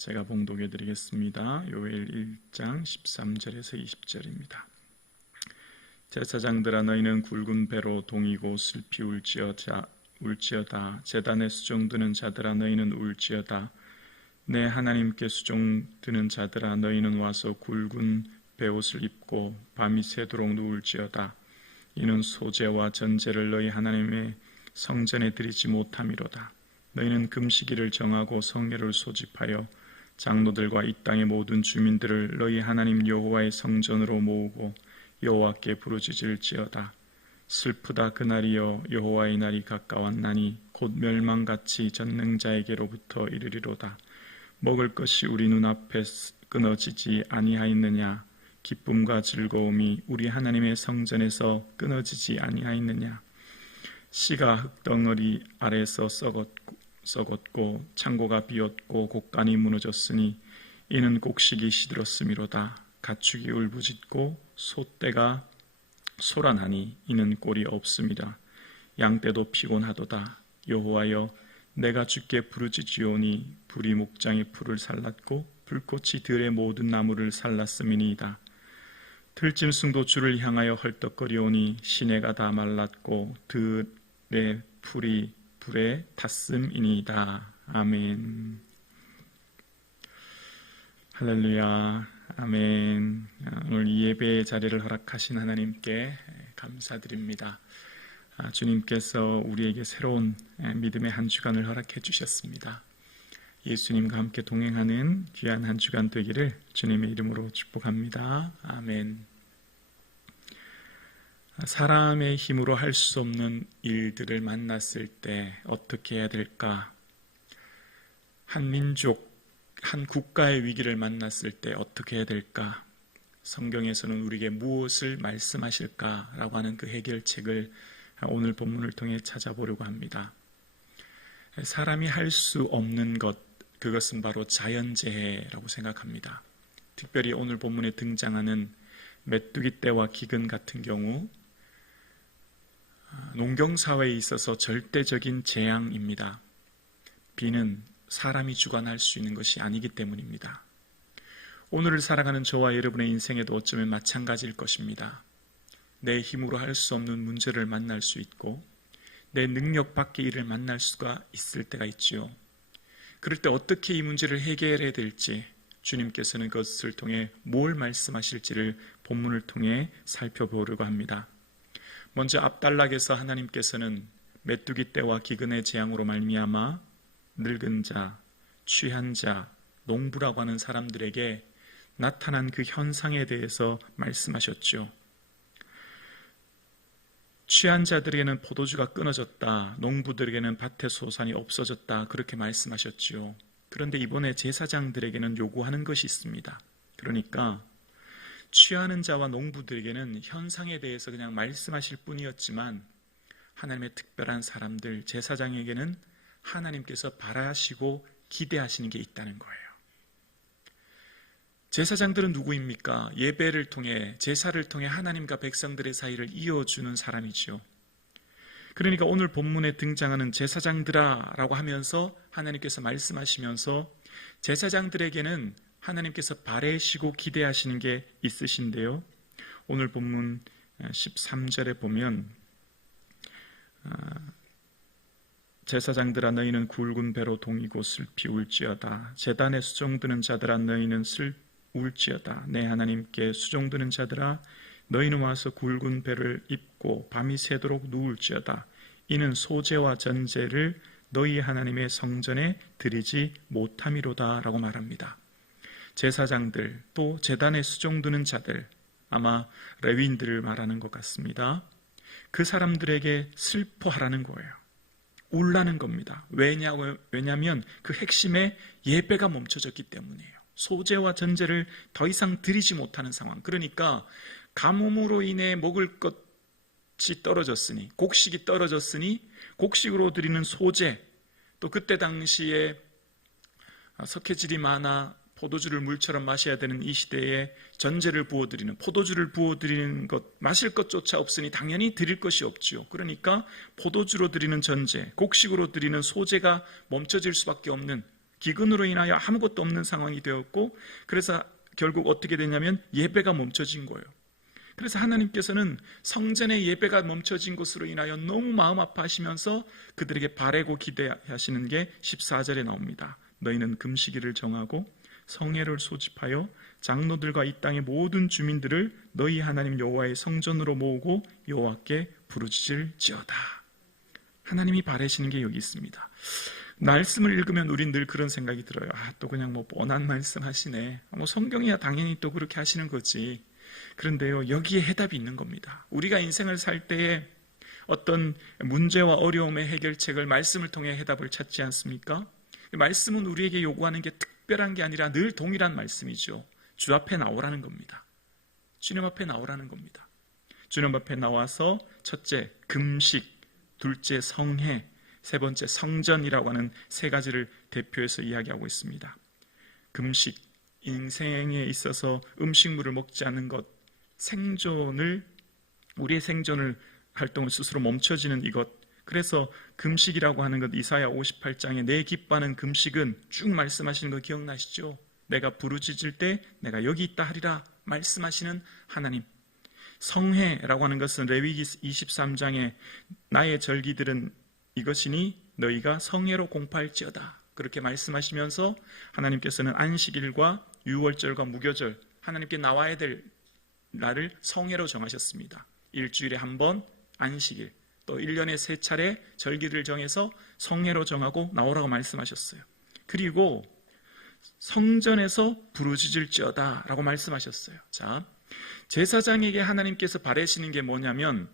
제가 봉독해 드리겠습니다. 요엘 1장 13절에서 20절입니다. 제사장들아 너희는 굵은 배로 동이고 슬피 울지어다. 제단에 수종드는 자들아 너희는 울지어다. 내 하나님께 수종드는 자들아 너희는 와서 굵은 베옷을 입고 밤이 새도록 누울지어다. 이는 소제와 전제를 너희 하나님의 성전에 드리지 못함이로다. 너희는 금식일을 정하고 성례를 소집하여 장로들과 이 땅의 모든 주민들을 너희 하나님 여호와의 성전으로 모으고 여호와께 부르짖을지어다. 슬프다 그날이여 여호와의 날이 가까웠나니 곧 멸망같이 전능자에게로부터 이르리로다. 먹을 것이 우리 눈앞에 끊어지지 아니하였느냐? 기쁨과 즐거움이 우리 하나님의 성전에서 끊어지지 아니하였느냐? 씨가 흙덩어리 아래서 썩었고 창고가 비었고 곡간이 무너졌으니 이는 곡식이 시들었음이로다. 가축이 울부짖고 소떼가 소란하니 이는 꼴이 없음이라. 양떼도 피곤하도다. 여호와여 내가 주께 부르짖으오니 불이 목장의 풀을 살랐고 불꽃이 들의 모든 나무를 살랐음이니이다. 들짐승도 주를 향하여 헐떡거리오니 시내가 다 말랐고 들의 풀이 불에 탔음이니이다. 아멘. 할렐루야. 아멘. 오늘 이 예배의 자리를 허락하신 하나님께 감사드립니다. 주님께서 우리에게 새로운 믿음의 한 주간을 허락해 주셨습니다. 예수님과 함께 동행하는 귀한 한 주간 되기를 주님의 이름으로 축복합니다. 아멘. 사람의 힘으로 할 수 없는 일들을 만났을 때 어떻게 해야 될까? 한 민족, 한 국가의 위기를 만났을 때 어떻게 해야 될까? 성경에서는 우리에게 무엇을 말씀하실까라고 하는 그 해결책을 오늘 본문을 통해 찾아보려고 합니다. 사람이 할 수 없는 것, 그것은 바로 자연재해라고 생각합니다. 특별히 오늘 본문에 등장하는 메뚜기 떼와 기근 같은 경우 농경사회에 있어서 절대적인 재앙입니다. 비는 사람이 주관할 수 있는 것이 아니기 때문입니다. 오늘을 살아가는 저와 여러분의 인생에도 어쩌면 마찬가지일 것입니다. 내 힘으로 할 수 없는 문제를 만날 수 있고 내 능력 밖의 일을 만날 수가 있을 때가 있지요. 그럴 때 어떻게 이 문제를 해결해야 될지 주님께서는 그것을 통해 뭘 말씀하실지를 본문을 통해 살펴보려고 합니다. 먼저 앞단락에서 하나님께서는 메뚜기 떼와 기근의 재앙으로 말미암아 늙은 자, 취한 자, 농부라고 하는 사람들에게 나타난 그 현상에 대해서 말씀하셨죠. 취한 자들에게는 포도주가 끊어졌다. 농부들에게는 밭에 소산이 없어졌다. 그렇게 말씀하셨지요. 그런데 이번에 제사장들에게는 요구하는 것이 있습니다. 그러니까 취하는 자와 농부들에게는 현상에 대해서 그냥 말씀하실 뿐이었지만 하나님의 특별한 사람들, 제사장에게는 하나님께서 바라시고 기대하시는 게 있다는 거예요. 제사장들은 누구입니까? 예배를 통해, 제사를 통해 하나님과 백성들의 사이를 이어주는 사람이죠. 그러니까 오늘 본문에 등장하는 제사장들아 라고 하면서 하나님께서 말씀하시면서 제사장들에게는 하나님께서 바라시고 기대하시는 게 있으신데요. 오늘 본문 13절에 보면 제사장들아 너희는 굵은 배로 동이고 슬피 울지어다. 제단에 수종드는 자들아 너희는 울지어다. 내 하나님께 수종드는 자들아 너희는 와서 굵은 배를 입고 밤이 새도록 누울지어다. 이는 소제와 전제를 너희 하나님의 성전에 드리지 못함이로다 라고 말합니다. 제사장들 또 제단에 수종드는 자들, 아마 레위인들을 말하는 것 같습니다. 그 사람들에게 슬퍼하라는 거예요. 울라는 겁니다. 왜냐하면 그 핵심에 예배가 멈춰졌기 때문이에요. 소제와 전제를 더 이상 드리지 못하는 상황. 그러니까 가뭄으로 인해 먹을 것이 떨어졌으니, 곡식이 떨어졌으니 곡식으로 드리는 소제, 또 그때 당시에 석회질이 많아 포도주를 물처럼 마셔야 되는 이 시대에 전제를 부어드리는, 포도주를 부어드리는 것, 마실 것조차 없으니 당연히 드릴 것이 없지요. 그러니까 포도주로 드리는 전제, 곡식으로 드리는 소제가 멈춰질 수밖에 없는 기근으로 인하여 아무것도 없는 상황이 되었고, 그래서 결국 어떻게 되냐면 예배가 멈춰진 거예요. 그래서 하나님께서는 성전의 예배가 멈춰진 것으로 인하여 너무 마음 아파하시면서 그들에게 바라고 기대하시는 게 14절에 나옵니다. 너희는 금식일을 정하고 성회를 소집하여 장로들과 이 땅의 모든 주민들을 너희 하나님 여호와의 성전으로 모으고 여호와께 부르짖을지어다. 하나님이 바라시는 게 여기 있습니다. 말씀을 읽으면 우린 늘 그런 생각이 들어요. 또 그냥 뻔한 말씀 하시네. 성경이야 당연히 또 그렇게 하시는 거지. 그런데요, 여기에 해답이 있는 겁니다. 우리가 인생을 살 때에 어떤 문제와 어려움의 해결책을 말씀을 통해 해답을 찾지 않습니까? 말씀은 우리에게 요구하는 게 특별한 게 아니라 늘 동일한 말씀이죠. 주 앞에 나오라는 겁니다. 주님 앞에 나오라는 겁니다. 주님 앞에 나와서 첫째, 금식, 둘째, 성회, 세 번째, 성전이라고 하는 세 가지를 대표해서 이야기하고 있습니다. 금식, 인생에 있어서 음식물을 먹지 않는 것, 우리의 생존을 활동을 스스로 멈춰지는 이것. 그래서 금식이라고 하는 것, 이사야 58장에 내 기뻐하는 금식은 쭉 말씀하시는 거 기억나시죠? 내가 부르짖을 때 내가 여기 있다 하리라 말씀하시는 하나님. 성회라고 하는 것은 레위기 23장에 나의 절기들은 이것이니 너희가 성회로 공포할지어다 그렇게 말씀하시면서 하나님께서는 안식일과 유월절과 무교절, 하나님께 나와야 될 날을 성회로 정하셨습니다. 일주일에 한 번 안식일, 또 1년에 3차례 절기를 정해서 성회로 정하고 나오라고 말씀하셨어요. 그리고 성전에서 부르짖을지어다 라고 말씀하셨어요. 자, 제사장에게 하나님께서 바라시는 게 뭐냐면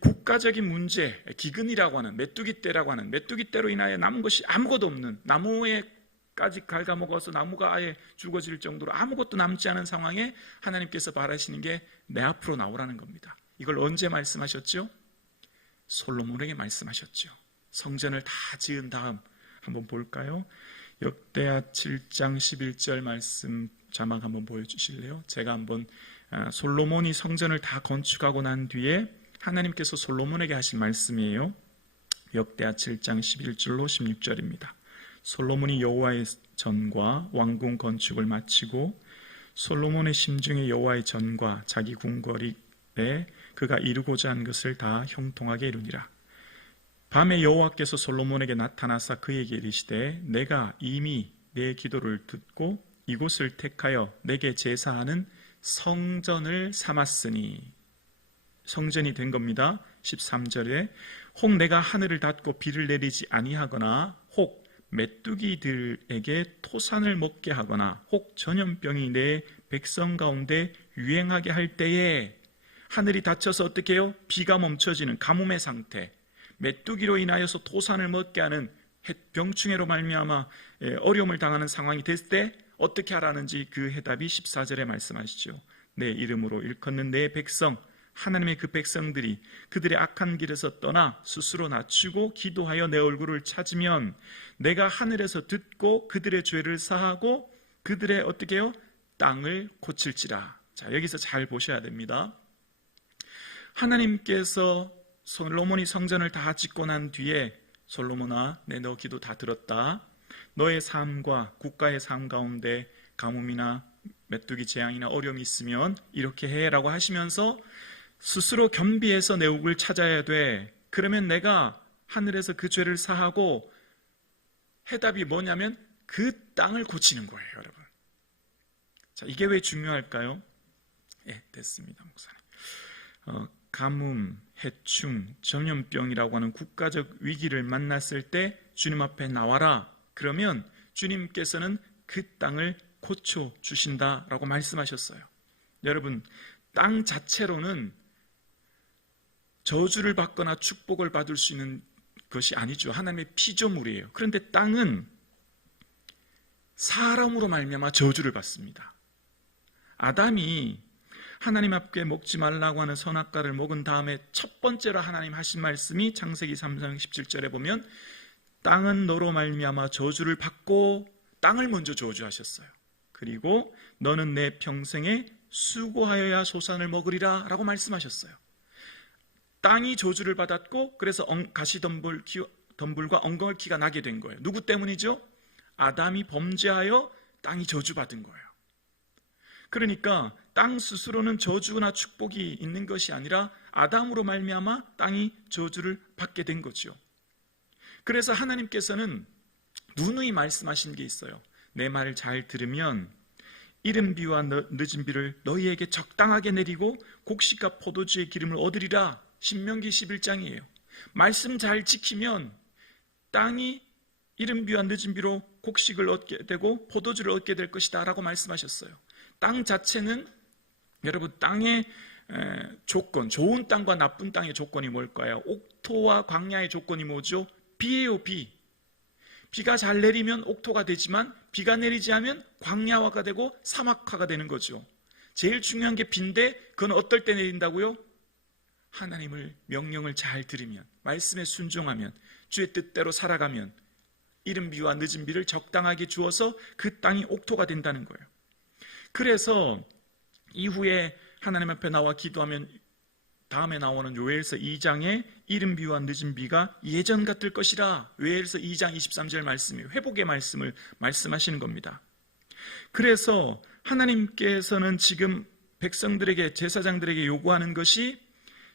국가적인 문제, 기근이라고 하는 메뚜기 떼라고 하는 메뚜기 떼로 인하여 남은 것이 아무것도 없는, 나무에까지 갉아먹어서 나무가 아예 죽어질 정도로 아무것도 남지 않은 상황에 하나님께서 바라시는 게 내 앞으로 나오라는 겁니다. 이걸 언제 말씀하셨죠? 솔로몬에게 말씀하셨죠. 성전을 다 지은 다음 한번 볼까요? 역대하 7장 11절 말씀 자막 한번 보여주실래요? 제가 한번 솔로몬이 성전을 다 건축하고 난 뒤에 하나님께서 솔로몬에게 하신 말씀이에요. 역대하 7장 11절로 16절입니다. 솔로몬이 여호와의 전과 왕궁 건축을 마치고 솔로몬의 심중에 여호와의 전과 자기 궁궐에 그가 이루고자 한 것을 다 형통하게 이루니라. 밤에 여호와께서 솔로몬에게 나타나사 그에게 이르시되 내가 이미 내 기도를 듣고 이곳을 택하여 내게 제사하는 성전을 삼았으니, 성전이 된 겁니다. 13절에 혹 내가 하늘을 닫고 비를 내리지 아니하거나 혹 메뚜기들에게 토산을 먹게 하거나 혹 전염병이 내 백성 가운데 유행하게 할 때에 하늘이 닫혀서 어떻게 해요? 비가 멈춰지는 가뭄의 상태, 메뚜기로 인하여서 토산을 먹게 하는 병충해로 말미암아 어려움을 당하는 상황이 됐을 때 어떻게 하라는지 그 해답이 14절에 말씀하시죠. 내 이름으로 일컫는 내 백성, 하나님의 그 백성들이 그들의 악한 길에서 떠나 스스로 낮추고 기도하여 내 얼굴을 찾으면 내가 하늘에서 듣고 그들의 죄를 사하고 그들의 어떻게 해요? 땅을 고칠지라. 자, 여기서 잘 보셔야 됩니다. 하나님께서 솔로몬이 성전을 다 짓고 난 뒤에 솔로몬아, 너 기도 다 들었다. 너의 삶과 국가의 삶 가운데 가뭄이나 메뚜기 재앙이나 어려움이 있으면 이렇게 해라고 하시면서 스스로 겸비해서 내 옥을 찾아야 돼. 그러면 내가 하늘에서 그 죄를 사하고, 해답이 뭐냐면 그 땅을 고치는 거예요, 여러분. 자, 이게 왜 중요할까요? 됐습니다, 목사님. 가뭄, 해충, 전염병이라고 하는 국가적 위기를 만났을 때 주님 앞에 나와라. 그러면 주님께서는 그 땅을 고쳐주신다라고 말씀하셨어요. 여러분, 땅 자체로는 저주를 받거나 축복을 받을 수 있는 것이 아니죠. 하나님의 피조물이에요. 그런데 땅은 사람으로 말미암아 저주를 받습니다. 아담이 하나님 앞에 먹지 말라고 하는 선악과를 먹은 다음에 첫 번째로 하나님 하신 말씀이 창세기 3장 17절에 보면 땅은 너로 말미암아 저주를 받고, 땅을 먼저 저주하셨어요. 그리고 너는 내 평생에 수고하여야 소산을 먹으리라 라고 말씀하셨어요. 땅이 저주를 받았고, 그래서 가시덤불과 엉겅퀴가 나게 된 거예요. 누구 때문이죠? 아담이 범죄하여 땅이 저주받은 거예요. 그러니까 땅 스스로는 저주나 축복이 있는 것이 아니라 아담으로 말미암아 땅이 저주를 받게 된 거죠. 그래서 하나님께서는 누누이 말씀하신 게 있어요. 내 말을 잘 들으면 이른 비와 늦은 비를 너희에게 적당하게 내리고 곡식과 포도주의 기름을 얻으리라. 신명기 11장이에요. 말씀 잘 지키면 땅이 이른 비와 늦은 비로 곡식을 얻게 되고 포도주를 얻게 될 것이다 라고 말씀하셨어요. 땅 자체는 여러분 땅의 조건, 좋은 땅과 나쁜 땅의 조건이 뭘까요? 옥토와 광야의 조건이 뭐죠? 비예요, 비. 비가 잘 내리면 옥토가 되지만 비가 내리지 않으면 광야화가 되고 사막화가 되는 거죠. 제일 중요한 게 비인데 그건 어떨 때 내린다고요? 하나님을 명령을 잘 들으면, 말씀에 순종하면, 주의 뜻대로 살아가면 이른 비와 늦은 비를 적당하게 주어서 그 땅이 옥토가 된다는 거예요. 그래서 이후에 하나님 앞에 나와 기도하면 다음에 나오는 요엘서 2장에 이른 비와 늦은 비가 예전 같을 것이라, 요엘서 2장 23절 말씀이 회복의 말씀을 말씀하시는 겁니다. 그래서 하나님께서는 지금 백성들에게, 제사장들에게 요구하는 것이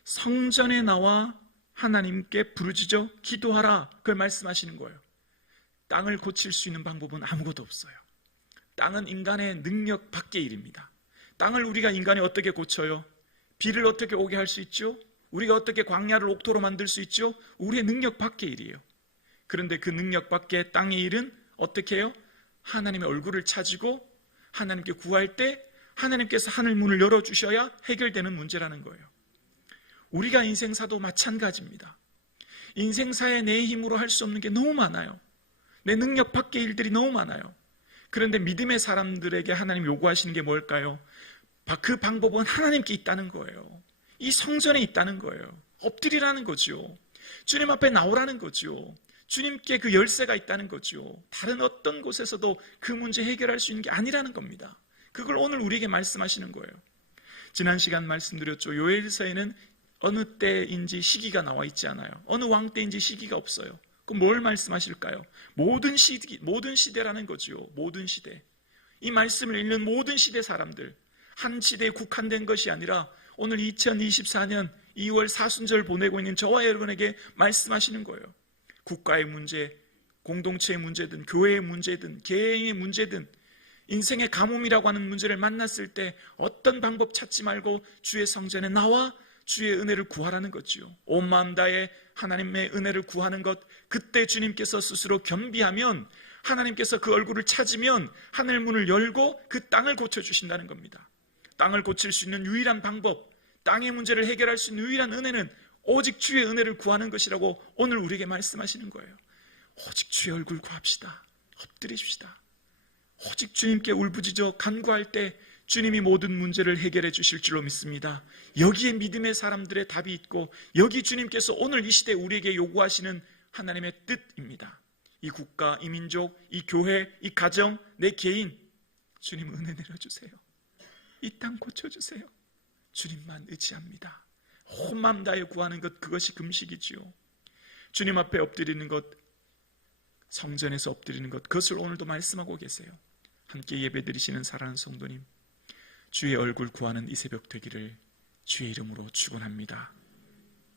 성전에 나와 하나님께 부르짖어 기도하라, 그걸 말씀하시는 거예요. 땅을 고칠 수 있는 방법은 아무것도 없어요. 땅은 인간의 능력 밖의 일입니다. 땅을 우리가 인간이 어떻게 고쳐요? 비를 어떻게 오게 할 수 있죠? 우리가 어떻게 광야를 옥토로 만들 수 있죠? 우리의 능력 밖의 일이에요. 그런데 그 능력 밖의 땅의 일은 어떻게 해요? 하나님의 얼굴을 찾고 하나님께 구할 때 하나님께서 하늘 문을 열어주셔야 해결되는 문제라는 거예요. 우리가 인생사도 마찬가지입니다. 인생사에 내 힘으로 할 수 없는 게 너무 많아요. 내 능력 밖의 일들이 너무 많아요. 그런데 믿음의 사람들에게 하나님 요구하시는 게 뭘까요? 그 방법은 하나님께 있다는 거예요. 이 성전에 있다는 거예요. 엎드리라는 거죠. 주님 앞에 나오라는 거죠. 주님께 그 열쇠가 있다는 거죠. 다른 어떤 곳에서도 그 문제 해결할 수 있는 게 아니라는 겁니다. 그걸 오늘 우리에게 말씀하시는 거예요. 지난 시간 말씀드렸죠. 요엘서에는 어느 때인지 시기가 나와 있지 않아요. 어느 왕 때인지 시기가 없어요. 그럼 뭘 말씀하실까요? 모든 시대라는 거죠. 모든 시대. 이 말씀을 읽는 모든 시대 사람들, 한 시대에 국한된 것이 아니라 오늘 2024년 2월 사순절 보내고 있는 저와 여러분에게 말씀하시는 거예요. 국가의 문제, 공동체의 문제든 교회의 문제든 개인의 문제든 인생의 가뭄이라고 하는 문제를 만났을 때 어떤 방법 찾지 말고 주의 성전에 나와 주의 은혜를 구하라는 거지요. 온 마음 다해 하나님의 은혜를 구하는 것, 그때 주님께서 스스로 겸비하면 하나님께서 그 얼굴을 찾으면 하늘 문을 열고 그 땅을 고쳐주신다는 겁니다. 땅을 고칠 수 있는 유일한 방법, 땅의 문제를 해결할 수 있는 유일한 은혜는 오직 주의 은혜를 구하는 것이라고 오늘 우리에게 말씀하시는 거예요. 오직 주의 얼굴 구합시다. 엎드리십시다. 오직 주님께 울부짖어 간구할 때 주님이 모든 문제를 해결해 주실 줄로 믿습니다. 여기에 믿음의 사람들의 답이 있고 여기 주님께서 오늘 이 시대에 우리에게 요구하시는 하나님의 뜻입니다. 이 국가, 이 민족, 이 교회, 이 가정, 내 개인, 주님 은혜 내려주세요. 이 땅 고쳐주세요. 주님만 의지합니다. 온 마음 다해 구하는 것, 그것이 금식이지요. 주님 앞에 엎드리는 것, 성전에서 엎드리는 것, 그것을 오늘도 말씀하고 계세요. 함께 예배드리시는 사랑하는 성도님, 주의 얼굴 구하는 이 새벽 되기를 주의 이름으로 축원합니다.